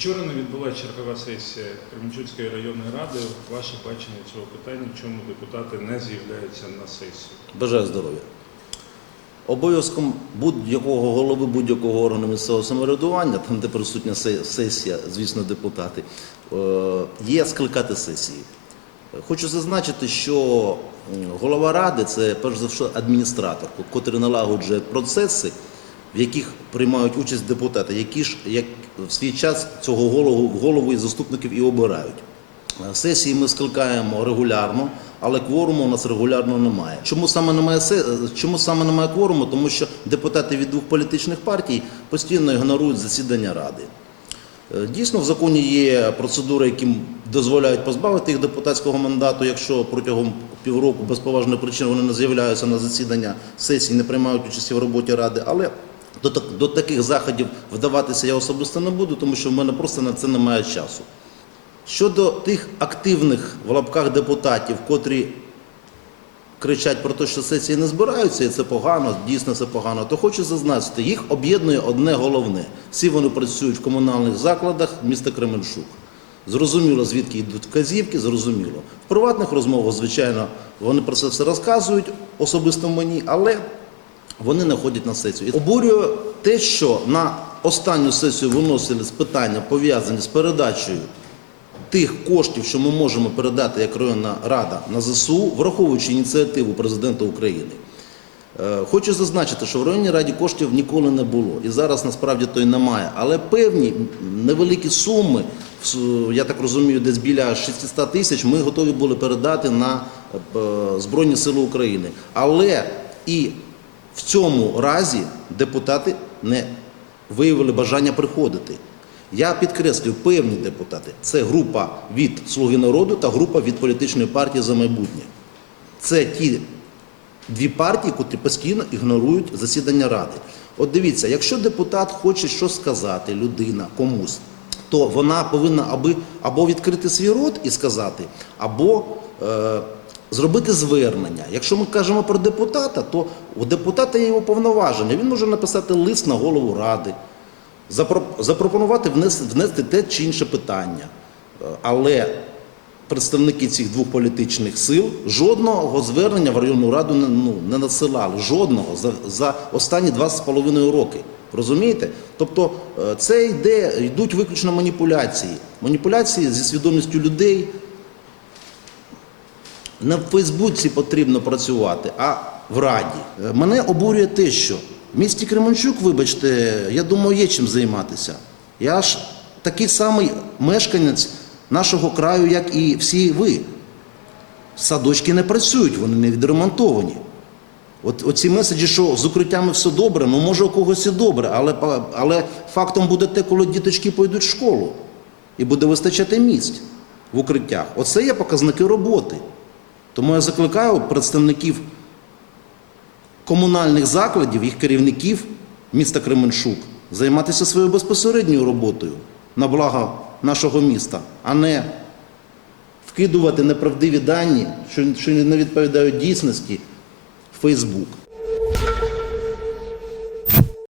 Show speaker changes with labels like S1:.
S1: Вчора не відбулася чергова сесія Кременчуцької районної ради. Ваше бачення цього питання, чому депутати не з'являються на сесію?
S2: Бажаю здоров'я. Обов'язком будь-якого голови будь-якого органу місцевого самоврядування, там де присутня сесія, звісно, депутати, е, є скликати сесії. Хочу зазначити, що голова ради це перш за все адміністратор, котрий налагоджує процеси, в яких приймають участь депутати, які ж як в свій час цього голову, голову і заступників і обирають. Е, Сесії ми скликаємо регулярно, але кворуму у нас регулярно немає. Чому саме немає е, чому саме немає кворуму? Тому що депутати від двох політичних партій постійно ігнорують засідання ради. Е, Дійсно, в законі є процедури, які дозволяють позбавити їх депутатського мандату, якщо протягом півроку без поважної причини вони не з'являються на засідання сесії, не приймають участі в роботі ради. Але до, до таких заходів вдаватися я особисто не буду, тому що в мене просто на це немає часу. Щодо тих активних в лапках депутатів, котрі кричать про те, що сесії не збираються, і це погано, дійсно це погано, то хочу зазначити, їх об'єднує одне головне. Всі вони працюють в комунальних закладах міста Кременчук. Зрозуміло, звідки йдуть вказівки, зрозуміло. В приватних розмовах, звичайно, вони про це все розказують особисто мені, але вони не ходять на сесію. І Обурює те, що на останню сесію виносили з питання, пов'язані з передачею тих коштів, що ми можемо передати як районна рада на ЗСУ, враховуючи ініціативу президента України. Е, Хочу зазначити, що в районній раді коштів ніколи не було, і зараз насправді то й немає. Але певні невеликі суми, я так розумію, десь біля 600 тисяч, ми готові були передати на е, Збройні Сили України. Але і в цьому разі депутати не виявили бажання приходити. Я підкреслюю, певні депутати це група від Слуги народу та група від політичної партії за майбутнє. Це ті дві партії, котрі постійно ігнорують засідання ради. От дивіться, якщо депутат хоче щось сказати, людина комусь, то вона повинна аби, або відкрити свій рот і сказати, або е, зробити звернення. Якщо ми кажемо про депутата, то у депутата є його повноваження. Він може написати лист на голову ради, запропонувати внести, внести те чи інше питання. Е, Але представники цих двох політичних сил жодного звернення в районну раду не, ну, не надсилали. Жодного за, за останні два з половиною роки. Розумієте? Тобто е, це йде, йдуть виключно маніпуляції. Маніпуляції зі свідомістю людей. В Фейсбуці потрібно працювати, а в Раді. Е, Мене обурює те, що в місті Кременчук, вибачте, я думаю, є чим займатися. Я ж такий самий мешканець нашого краю, як і всі ви. Садочки не працюють, вони не відремонтовані. От оці меседжі, що з укриттями все добре, ну може у когось і добре, але, але фактом буде те, коли діточки пойдуть в школу і буде вистачати місць в укриттях. Оце є показники роботи. Тому я закликаю представників комунальних закладів, їх керівників міста Кременчук займатися своєю безпосередньою роботою на благо нашого міста, а не вкидувати неправдиві дані, що, не відповідають дійсності в Фейсбук.